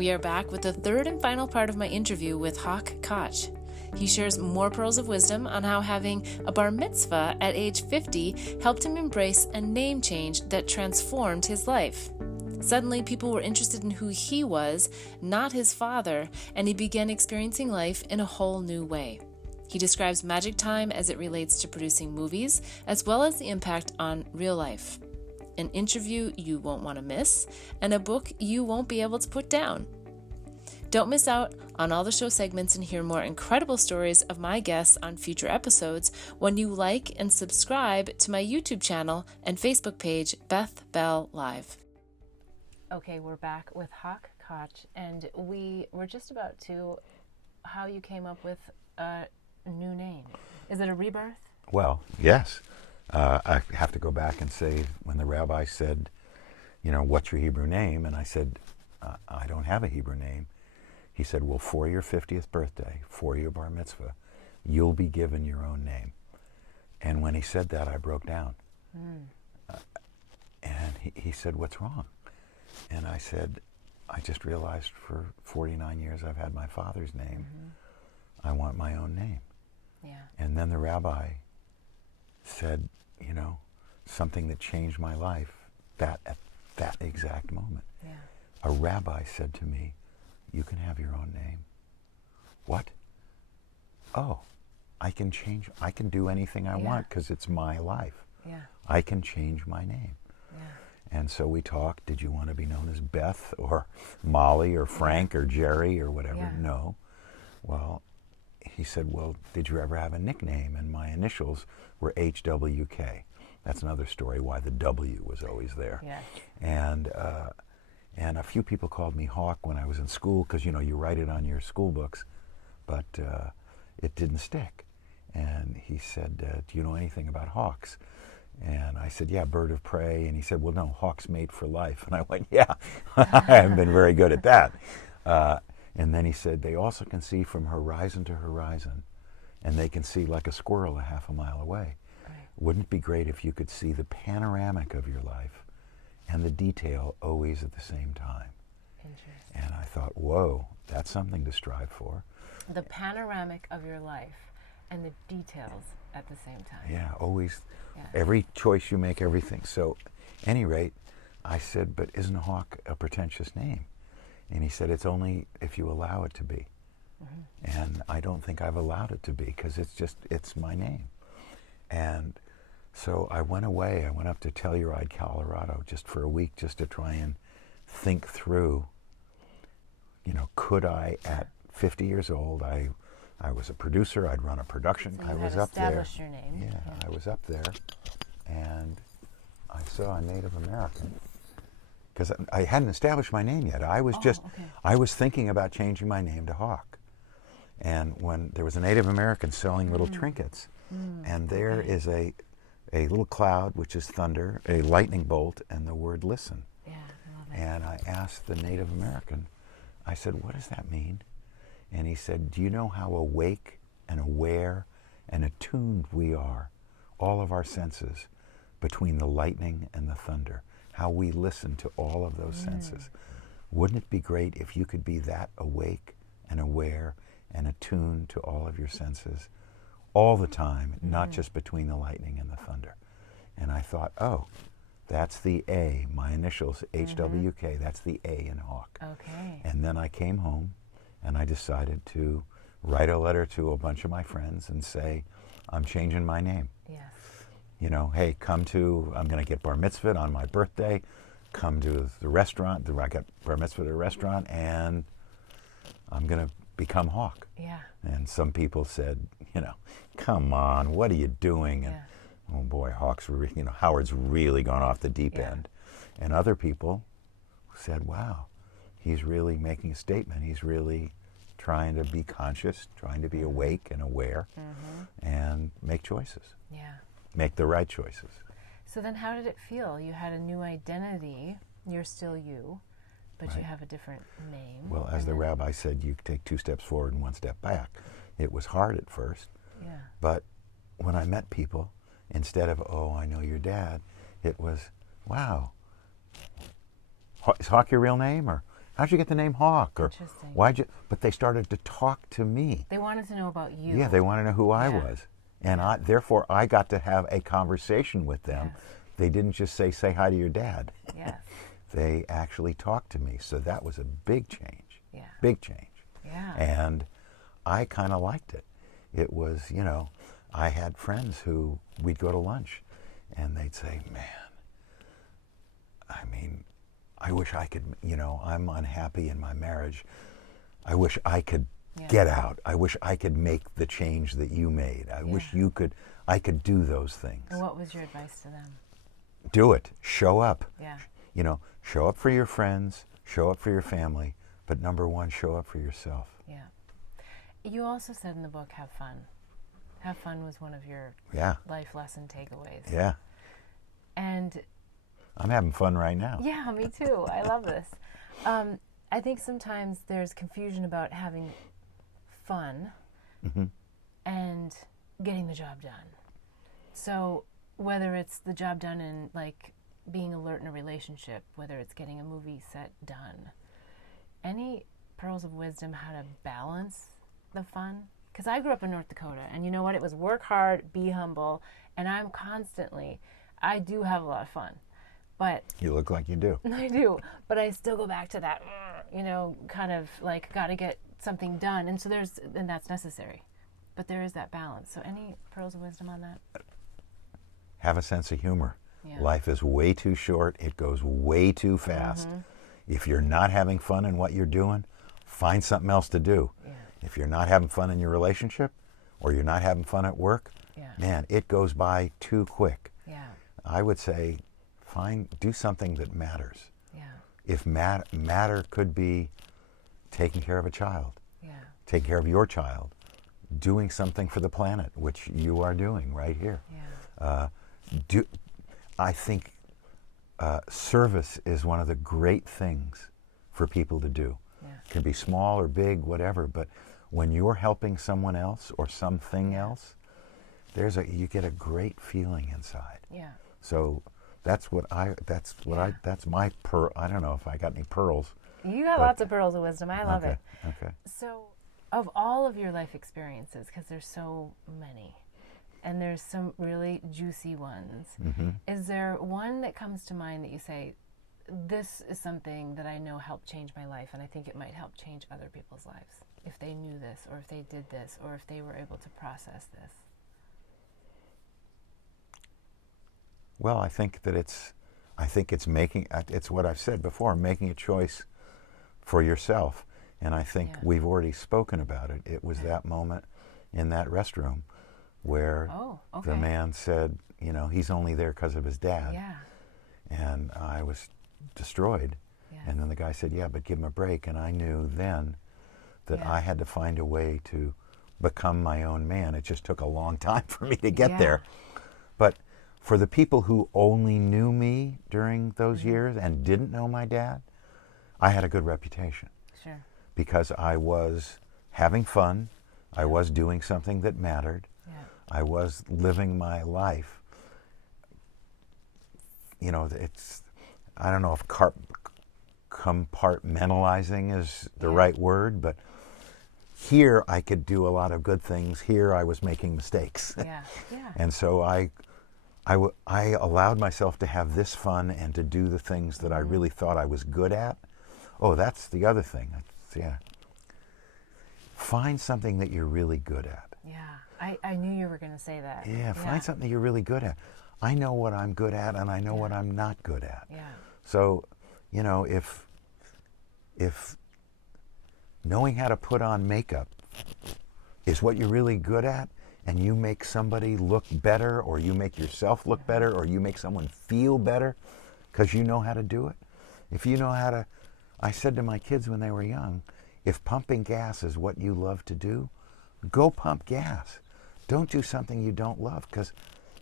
We are back with the third and final part of my interview with Hawk Koch. He shares more pearls of wisdom on how having a bar mitzvah at age 50 helped him embrace a name change that transformed his life. Suddenly, people were interested in who he was, not his father, and he began experiencing life in a whole new way. He describes magic time as it relates to producing movies, as well as the impact on real life. An interview you won't want to miss, and a book you won't be able to put down. Don't miss out on all the show segments and hear more incredible stories of my guests on future episodes when you like and subscribe to my YouTube channel and Facebook page, Beth Bell Live. Okay, we're back with Hawk Koch, and we were just about to how you came up with a new name. Is it a rebirth? Well, yes. I have to go back and say, when the rabbi said, what's your Hebrew name? And I said, I don't have a Hebrew name. He said, well, for your 50th birthday, for your bar mitzvah, you'll be given your own name. And when he said that, I broke down. And he said, what's wrong? And I said, I just realized for 49 years I've had my father's name. I want my own name. Yeah. And then the rabbi said, something that changed my life at that exact moment. Yeah. A rabbi said to me, you can have your own name. What? Oh, I can do anything I want because it's my life. Yeah. I can change my name. Yeah. And so we talked, did you want to be known as Beth or Molly or Frank or Jerry or whatever? Yeah. No. Well, he said, well, did you ever have a nickname? And my initials were HWK. That's another story why the W was always there. Yeah. And a few people called me Hawk when I was in school because, you write it on your school books, but it didn't stick. And he said, do you know anything about hawks? And I said, yeah, bird of prey. And he said, well, no, hawks mate for life. And I went, yeah, I haven't been very good at that. And then he said, they also can see from horizon to horizon, and they can see like a squirrel a half a mile away. Right. Wouldn't it be great if you could see the panoramic of your life and the detail always at the same time? Interesting. And I thought, whoa, that's something to strive for. The panoramic of your life and the details at the same time. Yeah, always. Yeah. Every choice you make, everything. So, any rate, I said, but isn't Hawk a pretentious name? And he said, it's only if you allow it to be. And I don't think I've allowed it to be because it's my name. And so I went away. I went up to Telluride, Colorado, just for a week, just to try and think through, could I, at 50 years old, I was a producer, I'd run a production. So I was up there. established your name. Yeah, I was up there, and I saw a Native American. Because I hadn't established my name yet. I was I was thinking about changing my name to Hawk. And when there was a Native American selling little trinkets, and there is a little cloud, which is thunder, a lightning bolt, and the word listen. Yeah, I love it. And I asked the Native American, I said, what does that mean? And he said, do you know how awake and aware and attuned we are, all of our senses, between the lightning and the thunder? How we listen to all of those senses. Wouldn't it be great if you could be that awake and aware and attuned to all of your senses all the time, not just between the lightning and the thunder? And I thought, oh, that's the A, my initials, HWK, that's the A in Hawk. Okay. And then I came home and I decided to write a letter to a bunch of my friends and say, I'm changing my name. Yes. Hey, I'm going to get bar mitzvah on my birthday. Come to the restaurant. I got bar mitzvah at a restaurant, and I'm going to become Hawk. Yeah. And some people said, come on, what are you doing? And Yeah. oh boy, Howard's really gone off the deep end. And other people said, wow, he's really making a statement. He's really trying to be conscious, trying to be awake and aware, and make choices. Yeah. Make the right choices. So then how did it feel? You had a new identity. You're still you, but you have a different name. Well, as the rabbi said, you take 2 steps forward and 1 step back. It was hard at first. Yeah. But when I met people, instead of, oh, I know your dad, it was, wow, is Hawk your real name? Or how'd you get the name Hawk? Or Interesting. why'd you? But they started to talk to me. They wanted to know about you. Yeah, they wanted to know who I was. And therefore, I got to have a conversation with them. Yes. They didn't just say hi to your dad. Yes. They actually talked to me. So that was a big change. Yeah. Big change. Yeah. And I kind of liked it. It was, I had friends who we'd go to lunch and they'd say, man, I mean, I wish I could, I'm unhappy in my marriage. I wish I could get out. I wish I could make the change that you made. I wish I could do those things. And what was your advice to them? Do it. Show up. Yeah. Show up for your friends, show up for your family, but number one, show up for yourself. Yeah. You also said in the book, have fun. Have fun was one of your life lesson takeaways. Yeah. And I'm having fun right now. yeah, me too. I love this. I think sometimes there's confusion about having fun and getting the job done. So whether it's the job done in like being alert in a relationship, whether it's getting a movie set done, any pearls of wisdom how to balance the fun? Because I grew up in North Dakota, and you know what? It was work hard, be humble, and I do have a lot of fun. But you look like you do. I do, but I still go back to that, kind of like got to get something done, and that's necessary. But there is that balance. So any pearls of wisdom on that? Have a sense of humor. Yeah. Life is way too short. It goes way too fast. If you're not having fun in what you're doing, find something else to do. Yeah. If you're not having fun in your relationship or you're not having fun at work, man, it goes by too quick. Yeah. I would say do something that matters. Yeah. If matter could be taking care of a child, taking care of your child, doing something for the planet, which you are doing right here. Yeah. I think service is one of the great things for people to do. Yeah. It can be small or big, whatever, but when you're helping someone else or something else, you get a great feeling inside. Yeah. So that's my pearl. I don't know if I got any pearls. You got lots of pearls of wisdom. I love it. Okay. So, of all of your life experiences, because there's so many, and there's some really juicy ones, is there one that comes to mind that you say, this is something that I know helped change my life, and I think it might help change other people's lives if they knew this, or if they did this, or if they were able to process this? Well, I think it's what I've said before, making a choice for yourself. And I think we've already spoken about it. It was that moment in that restroom where the man said, he's only there because of his dad. Yeah. And I was destroyed. Yes. And then the guy said, but give him a break. And I knew then that I had to find a way to become my own man. It just took a long time for me to get there. But for the people who only knew me during those years and didn't know my dad, I had a good reputation. Sure. Because I was having fun, I was doing something that mattered, I was living my life. I don't know if compartmentalizing is the right word, but here I could do a lot of good things. Here I was making mistakes. Yeah. And so I allowed myself to have this fun and to do the things that I really thought I was good at. Oh, that's the other thing. Find something that you're really good at. Yeah, I knew you were going to say that. Yeah, find something you're really good at. I know what I'm good at, and I know what I'm not good at. Yeah. So, if knowing how to put on makeup is what you're really good at, and you make somebody look better, or you make yourself look better, or you make someone feel better because you know how to do it. If you know how to, I said to my kids when they were young, if pumping gas is what you love to do, go pump gas. Don't do something you don't love, because,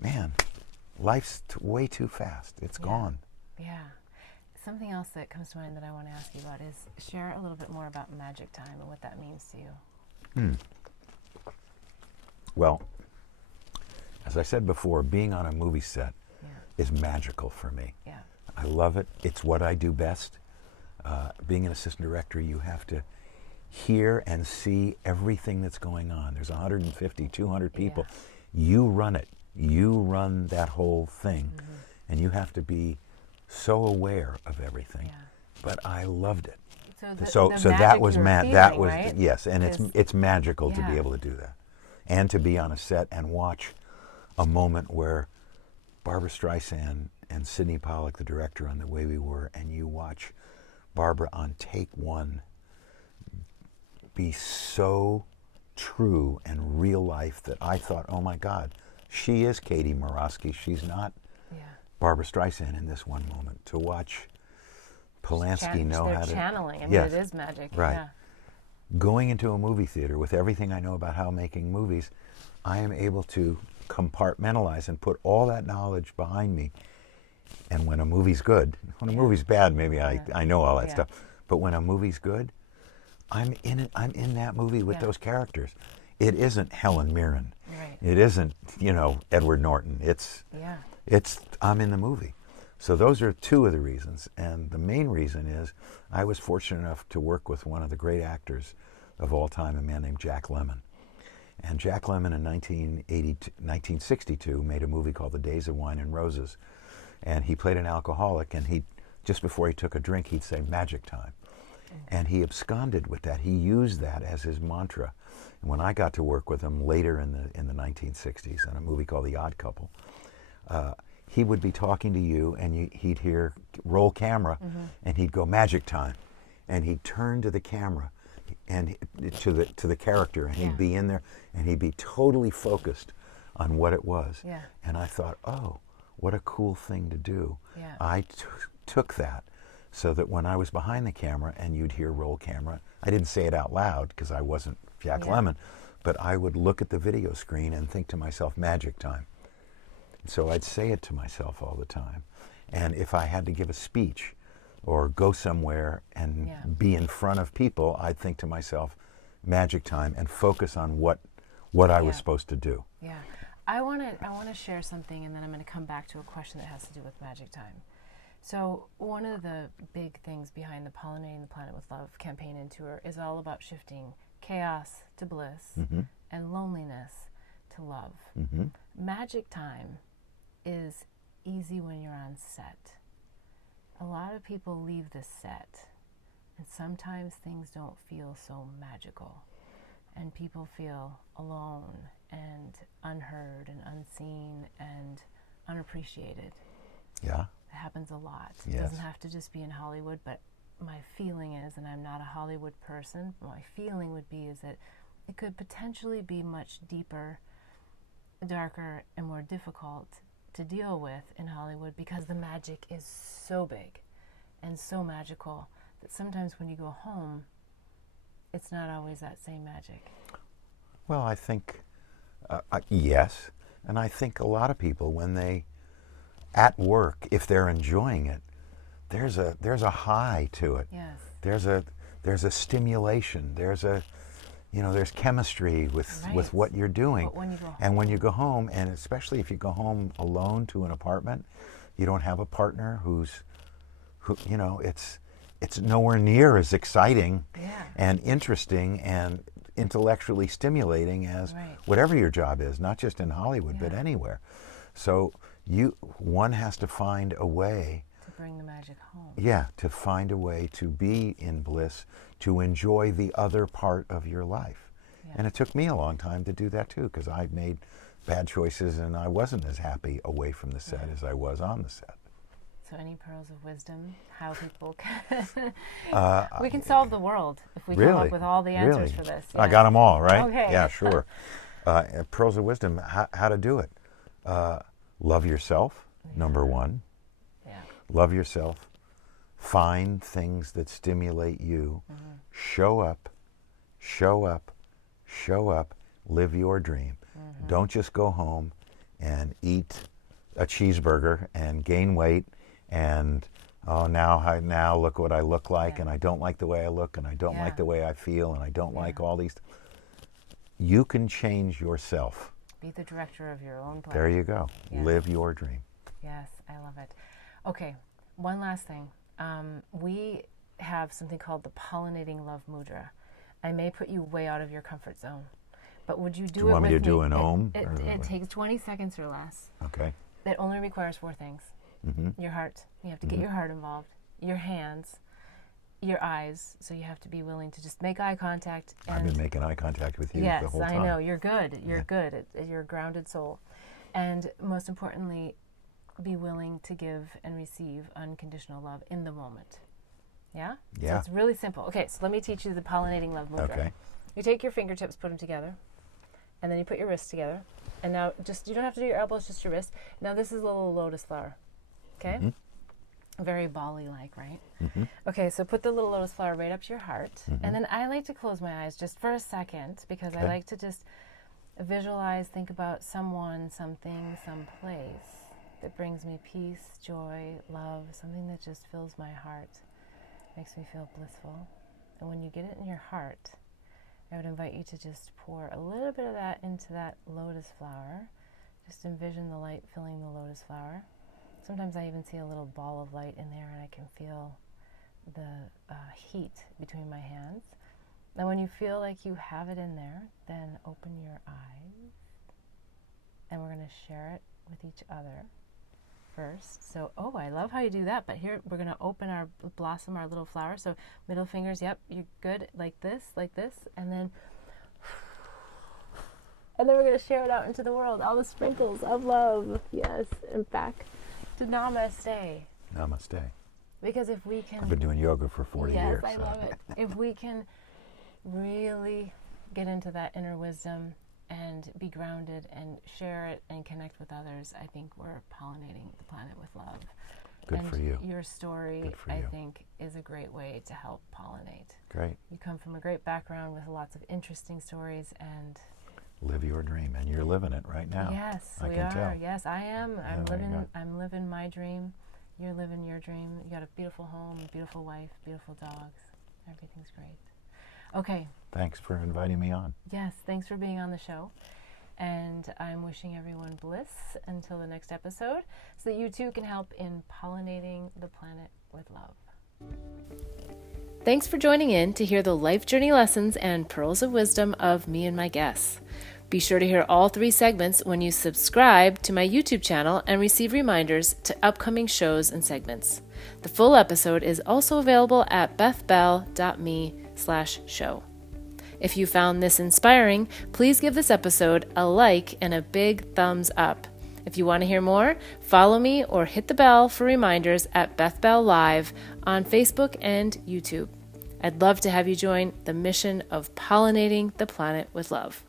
man, life's way too fast. It's gone. Yeah. Something else that comes to mind that I want to ask you about is share a little bit more about magic time and what that means to you. Well, as I said before, being on a movie set is magical for me. Yeah. I love it. It's what I do best. Being an assistant director, you have to hear and see everything that's going on. There's 150, 200 people. You run it. You run that whole thing. And you have to be so aware of everything. But I loved it. So that was that was right? Yes, and it's magical to be able to do that. And to be on a set and watch a moment where Barbra Streisand and Sidney Pollack, the director on The Way We Were, and you watch Barbara on take one be so true and real life that I thought, oh my God, she is Katie Morosky. She's not Barbra Streisand in this one moment. To watch Polanski know how to... channeling. I mean, it is magic. Right. Yeah. Going into a movie theater with everything I know about how making movies, I am able to compartmentalize and put all that knowledge behind me. And when a movie's good, when a movie's bad, maybe I know all that stuff. But when a movie's good, I'm in it. I'm in that movie with those characters. It isn't Helen Mirren. Right. It isn't, Edward Norton. I'm in the movie. So those are two of the reasons. And the main reason is I was fortunate enough to work with one of the great actors of all time, a man named Jack Lemmon. And Jack Lemmon in 1962 made a movie called The Days of Wine and Roses. And he played an alcoholic, and just before he took a drink, he'd say, "Magic time." And he absconded with that. He used that as his mantra. And when I got to work with him later in the 1960s on a movie called The Odd Couple, he would be talking to you, and he'd hear roll camera, and he'd go, "Magic time," and he'd turn to the camera and to the character, and he'd be in there, and he'd be totally focused on what it was. And I thought, oh, what a cool thing to do. I took that, so that when I was behind the camera and you'd hear roll camera, I didn't say it out loud because I wasn't Jack Lemmon, but I would look at the video screen and think to myself, "Magic time." So I'd say it to myself all the time. And if I had to give a speech or go somewhere and be in front of people, I'd think to myself, "Magic time," and focus on what I was supposed to do. Yeah. I want to share something, and then I'm going to come back to a question that has to do with magic time. So one of the big things behind the Pollinating the Planet with Love campaign and tour is all about shifting chaos to bliss and loneliness to love. Magic time is easy when you're on set. A lot of people leave the set, and sometimes things don't feel so magical, and people feel alone and unheard and unseen and unappreciated. Yeah. It happens a lot. Yes. It doesn't have to just be in Hollywood, but my feeling is, and I'm not a Hollywood person, but my feeling would be is that it could potentially be much deeper, darker, and more difficult to deal with in Hollywood because the magic is so big and so magical that sometimes when you go home, it's not always that same magic. Well, I think, yes. And I think a lot of people, when they, at work, if they're enjoying it, there's a high to it. Yes. There's a stimulation. There's chemistry with what you're doing. But when you go home, and when you go home, and especially if you go home alone to an apartment, you don't have a partner who it's nowhere near as exciting and interesting and intellectually stimulating as whatever your job is, not just in Hollywood, but anywhere. So one has to find a way to bring the magic home. Yeah, to find a way to be in bliss, to enjoy the other part of your life. Yeah. And it took me a long time to do that too, because I made bad choices and I wasn't as happy away from the set as I was on the set. So any pearls of wisdom, how people can... we can solve the world if we come up with all the answers for this. I got them all, right? Okay. Yeah, sure. Pearls of wisdom, how to do it. Love yourself, number one. Yeah. Love yourself. Find things that stimulate you. Show up, show up, show up. Live your dream. Don't just go home and eat a cheeseburger and gain weight and now look what I look like, and I don't like the way I look, and I don't like the way I feel, and I don't like all these. You can change yourself. Be the director of your own play. There you go. Yes. Live your dream. Yes, I love it. Okay, one last thing. We have something called the Pollinating Love Mudra. I may put you way out of your comfort zone, but would you do it with me? Do you want me to do an Om? It takes 20 seconds or less. Okay. It only requires 4 things. Your heart. You have to get your heart involved. Your hands. Your eyes. So you have to be willing to just make eye contact. I've been making eye contact with you the whole time. Yes, I know. You're good. You're good. You're a grounded soul. And most importantly, be willing to give and receive unconditional love in the moment. Yeah? Yeah. So it's really simple. Okay, so let me teach you the Pollinating Love Mudra. Okay. You take your fingertips, put them together, and then you put your wrists together. And now you don't have to do your elbows, just your wrists. Now this is a little lotus flower. Okay? Very Bali-like, right? Okay, so put the little lotus flower right up to your heart. And then I like to close my eyes just for a second because I like to just visualize, think about someone, something, someplace that brings me peace, joy, love, something that just fills my heart, makes me feel blissful. And when you get it in your heart, I would invite you to just pour a little bit of that into that lotus flower. Just envision the light filling the lotus flower. Sometimes I even see a little ball of light in there, and I can feel the heat between my hands. And when you feel like you have it in there, then open your eyes, and we're going to share it with each other first. So, I love how you do that, but here we're going to open our blossom, our little flower. So middle fingers, yep, you're good, like this, and then we're going to share it out into the world, all the sprinkles of love. Yes, and back to namaste. Namaste. Because if we can... I've been doing yoga for 40 years. Yes, I love it. If we can really get into that inner wisdom and be grounded and share it and connect with others, I think we're pollinating the planet with love. Good for you. Your story, I think, is a great way to help pollinate. Great. You come from a great background with lots of interesting stories and... Live your dream, and you're living it right now. Yes, I we can are. tell. Yes, I am. Yeah, I'm living my dream. You're living your dream. You got a beautiful home, a beautiful wife, beautiful dogs. Everything's great. Okay. Thanks for inviting me on. Yes, thanks for being on the show. And I'm wishing everyone bliss until the next episode so that you too can help in pollinating the planet with love. Thanks for joining in to hear the life journey lessons and pearls of wisdom of me and my guests. Be sure to hear all 3 segments when you subscribe to my YouTube channel and receive reminders to upcoming shows and segments. The full episode is also available at bethbell.me/show. If you found this inspiring, please give this episode a like and a big thumbs up. If you want to hear more, follow me or hit the bell for reminders at Beth Bell Live on Facebook and YouTube. I'd love to have you join the mission of pollinating the planet with love.